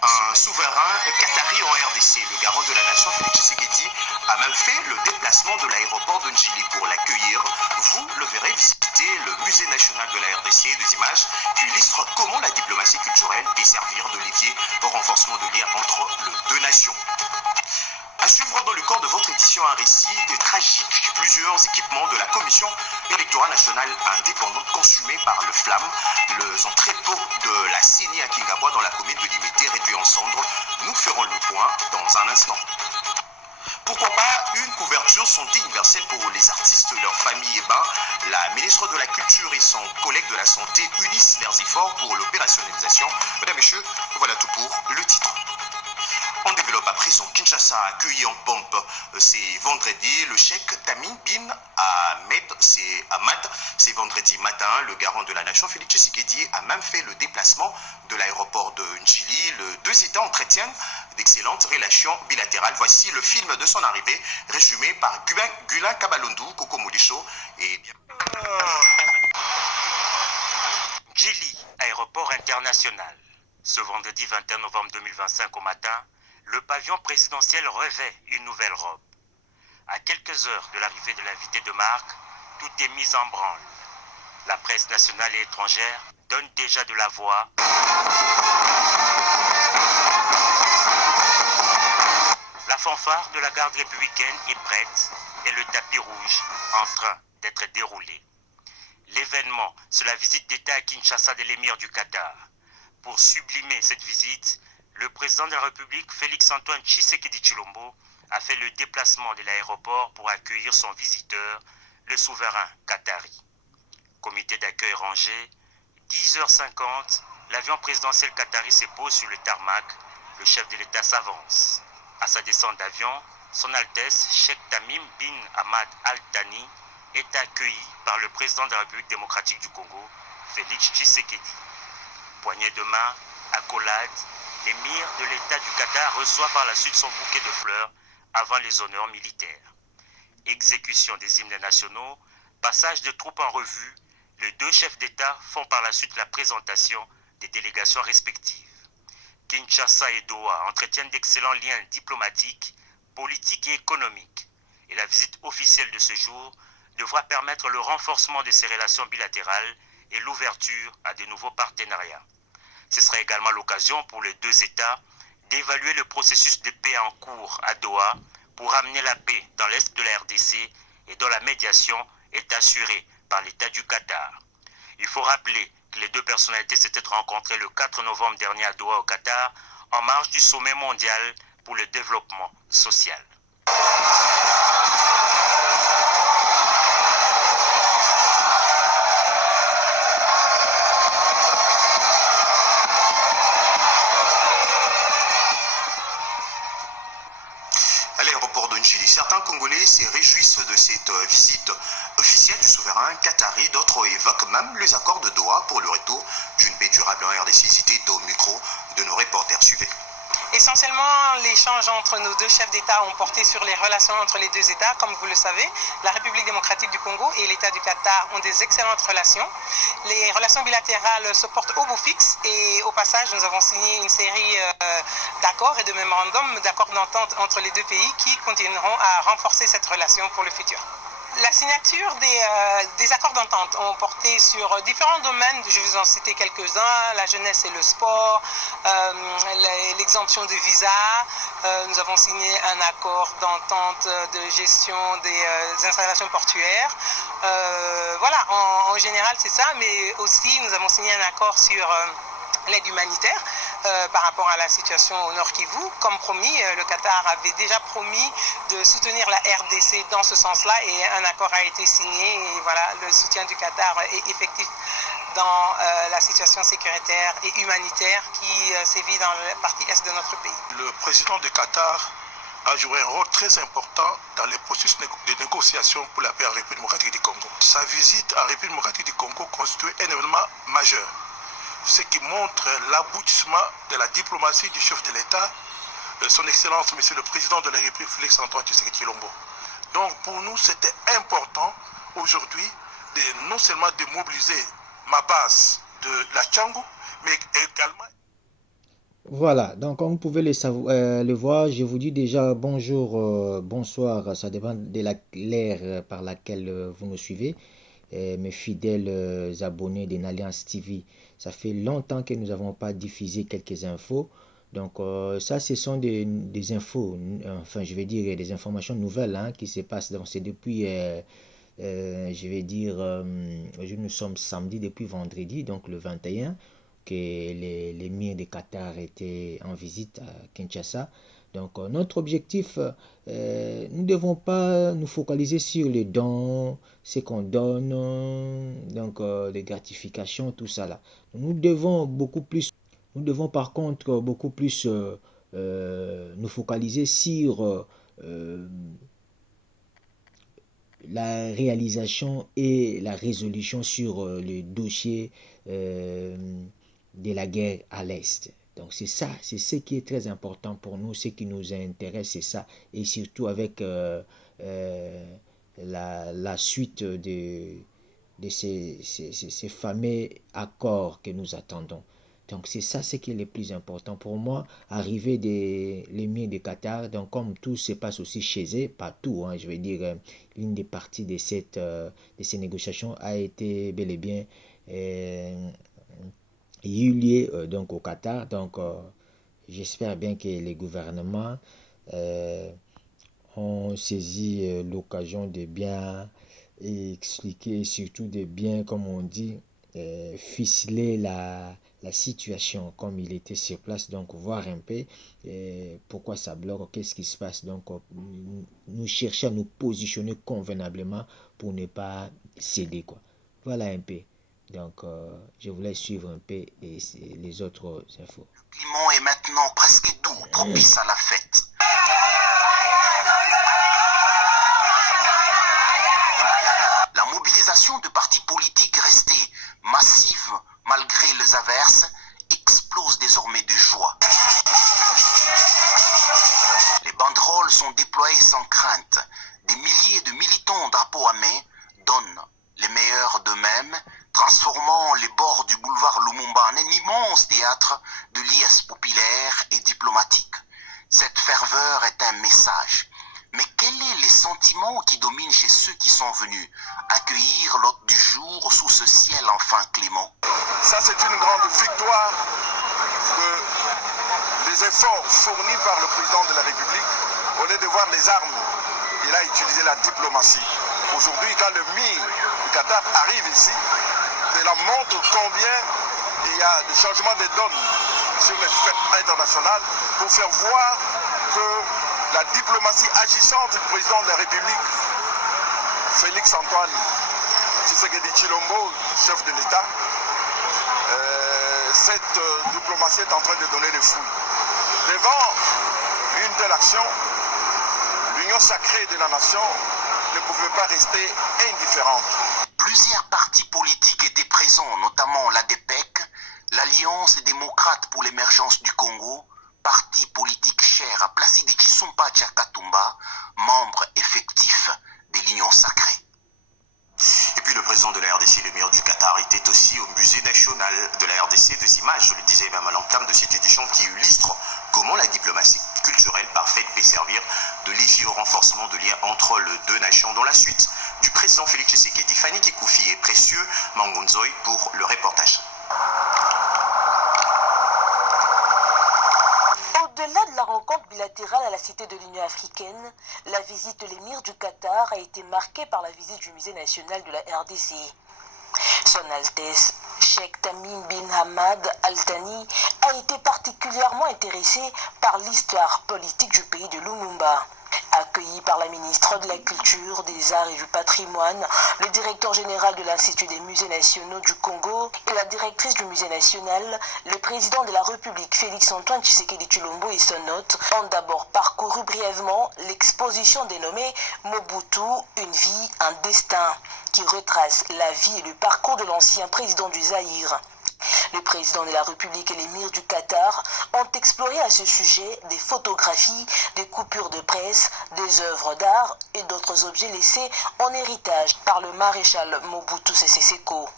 Un souverain qatari en RDC, le garant de la nation Félix Tshisekedi, a même fait le déplacement de l'aéroport de Njili pour l'accueillir. Vous le verrez visiter le musée national de la RDC, des images qui illustrent comment la diplomatie culturelle peut servir de levier au renforcement de liens entre les deux nations. À suivre dans le corps de votre édition un récit tragique. Plusieurs équipements de la Commission électorale nationale indépendante consumés par le flamme. Les entrepôts de la CENI à Kingabwa dans la commune de Limité réduits en cendres. Nous ferons le point dans un instant. Pourquoi pas une couverture santé universelle pour les artistes, leurs familles et bains. La ministre de la Culture et son collègue de la Santé unissent leurs efforts pour l'opérationnalisation. Mesdames et messieurs, voilà tout pour le titre. On développe à présent. Kinshasa a accueilli en pompe c'est vendredi le cheikh Tamim bin Ahmed. C'est vendredi matin. Le garant de la nation, Félix Tshisekedi, a même fait le déplacement de l'aéroport de Njili. Les deux États entretiennent d'excellentes relations bilatérales. Voici le film de son arrivée, résumé par Gulin Kabalondu, Koko Moulicho et bien. Njili, aéroport international. Ce vendredi 21 novembre 2025 au matin, le pavillon présidentiel revêt une nouvelle robe. À quelques heures de l'arrivée de l'invité de marque, tout est mis en branle. La presse nationale et étrangère donne déjà de la voix. La fanfare de la garde républicaine est prête et le tapis rouge en train d'être déroulé. L'événement, c'est la visite d'État à Kinshasa de l'émir du Qatar. Pour sublimer cette visite, le président de la République, Félix-Antoine Tshisekedi Tshilombo, a fait le déplacement de l'aéroport pour accueillir son visiteur, le souverain qatari. Comité d'accueil rangé, 10h50, l'avion présidentiel qatari se pose sur le tarmac, le chef de l'État s'avance. À sa descente d'avion, son Altesse, Cheikh Tamim bin Ahmad Al-Thani, est accueilli par le président de la République démocratique du Congo, Félix Tshisekedi. Poignée de main, accolade, l'émir de l'État du Qatar reçoit par la suite son bouquet de fleurs avant les honneurs militaires. Exécution des hymnes nationaux, passage de troupes en revue, les deux chefs d'État font par la suite la présentation des délégations respectives. Kinshasa et Doha entretiennent d'excellents liens diplomatiques, politiques et économiques. Et la visite officielle de ce jour devra permettre le renforcement de ces relations bilatérales et l'ouverture à de nouveaux partenariats. Ce sera également l'occasion pour les deux États d'évaluer le processus de paix en cours à Doha pour amener la paix dans l'est de la RDC et dont la médiation est assurée par l'État du Qatar. Il faut rappeler que les deux personnalités s'étaient rencontrées le 4 novembre dernier à Doha au Qatar en marge du sommet mondial pour le développement social. Certains Congolais se réjouissent de cette visite officielle du souverain qatari. D'autres évoquent même les accords de Doha pour le retour d'une paix durable en RDC. C'était au micro de nos reporters. Suivez. Essentiellement, l'échange entre nos deux chefs d'État ont porté sur les relations entre les deux États. Comme vous le savez, la République démocratique du Congo et l'État du Qatar ont des excellentes relations. Les relations bilatérales se portent au bout fixe et au passage, nous avons signé une série d'accords et de mémorandums d'accords d'entente entre les deux pays qui continueront à renforcer cette relation pour le futur. La signature des accords d'entente ont porté sur différents domaines, je vais vous en citer quelques-uns, la jeunesse et le sport, l'exemption de visa, nous avons signé un accord d'entente de gestion des installations portuaires. Voilà, en général c'est ça, mais aussi nous avons signé un accord sur l'aide humanitaire par rapport à la situation au Nord Kivu. Comme promis, le Qatar avait déjà promis de soutenir la RDC dans ce sens-là et un accord a été signé et voilà, le soutien du Qatar est effectif dans la situation sécuritaire et humanitaire qui sévit dans la partie est de notre pays. Le président du Qatar a joué un rôle très important dans les processus de négociation pour la paix en République démocratique du Congo. Sa visite en République démocratique du Congo constitue un événement majeur, ce qui montre l'aboutissement de la diplomatie du chef de l'État, son Excellence, Monsieur le Président de la République, Félix-Antoine Tshisekedi Tshilombo. Donc pour nous, c'était important aujourd'hui de non seulement de mobiliser ma base de la Tchango, mais également... Voilà, donc comme vous pouvez le voir, je vous dis déjà bonjour, bonsoir, ça dépend de l'ère par laquelle vous nous suivez. Mes fidèles abonnés de Nalliance TV, ça fait longtemps que nous n'avons pas diffusé quelques infos. Donc ça, ce sont des infos, enfin je vais dire des informations nouvelles hein, qui se passent. Donc c'est depuis, je vais dire, nous sommes samedi depuis vendredi, donc le 21 que l'émir de Qatar était en visite à Kinshasa. Donc notre objectif, nous ne devons pas nous focaliser sur les dons, ce qu'on donne, donc les gratifications, tout ça là. Nous devons par contre beaucoup plus nous focaliser sur la réalisation et la résolution sur le dossier de la guerre à l'Est. Donc c'est ça, c'est ce qui est très important pour nous, ce qui nous intéresse, c'est ça. Et surtout avec la suite de ces fameux accords que nous attendons. Donc c'est ça ce qui est le plus important pour moi. Arriver de l'émir de Qatar, donc comme tout se passe aussi chez eux, pas tout, hein, je veux dire, l'une des parties de ces négociations a été bel et bien eu lieu donc au Qatar. Donc j'espère bien que les gouvernements ont saisi l'occasion de bien expliquer, surtout de bien, comme on dit, ficeler la situation comme il était sur place, donc voir un peu pourquoi ça bloque, qu'est-ce qui se passe, donc nous chercher à nous positionner convenablement pour ne pas céder quoi. Voilà un peu. Donc je voulais suivre un peu les autres infos. Le climat est maintenant presque doux, propice à la fête. La mobilisation de partis politiques restés massive malgré les averses explose désormais de joie. Les banderoles sont déployées sans crainte. Des milliers de militants drapeaux à main donnent les meilleurs d'eux-mêmes, transformant les bords du boulevard Lumumba en un immense théâtre de liesse populaire et diplomatique. Cette ferveur est un message. Mais quel est le sentiment qui domine chez ceux qui sont venus accueillir l'hôte du jour sous ce ciel enfin clément? Ça, c'est une grande victoire des efforts fournis par le président de la République. Au lieu de voir les armes, il a utilisé la diplomatie. Aujourd'hui, quand le MIR du Qatar arrive ici, cela montre combien il y a des changements de donne sur les fêtes internationales pour faire voir que la diplomatie agissante du président de la République, Félix Antoine Tshisekedi Tshilombo, chef de l'État, cette diplomatie est en train de donner des fruits. Devant une telle action, l'union sacrée de la nation ne pouvait pas rester indifférente. Plusieurs partis politiques étaient présents, notamment l'ADPEC, l'Alliance démocrate pour l'émergence du Congo, parti politique cher à Placide Tshisomba Tshakatumba, membre effectif de l'Union sacrée. Et puis le président de la RDC, l'émir du Qatar, était aussi au musée national de la RDC. Des images, je le disais même à l'entame de cette édition, qui illustrent comment la diplomatie culturelle parfaite peut servir de levier au renforcement de liens entre les deux nations. Dans la suite du président Félix Tshisekedi, Fanny Kikoufi et Précieux Mangonzoy pour le reportage. Au-delà de la rencontre bilatérale à la Cité de l'Union africaine, la visite de l'émir du Qatar a été marquée par la visite du musée national de la RDC. Son Altesse, Cheikh Tamim bin Hamad Al Thani, a été particulièrement intéressé par l'histoire politique du pays de Lumumba. Accueilli par la ministre de la Culture, des Arts et du Patrimoine, le directeur général de l'Institut des musées nationaux du Congo et la directrice du musée national, le président de la République Félix Antoine Tshisekedi Tshilombo et son hôte ont d'abord parcouru brièvement l'exposition dénommée Mobutu, une vie, un destin, qui retrace la vie et le parcours de l'ancien président du Zaïre. Le président de la République et l'émir du Qatar ont exploré à ce sujet des photographies, des coupures de presse, des œuvres d'art et d'autres objets laissés en héritage par le maréchal Mobutu Sese Seko.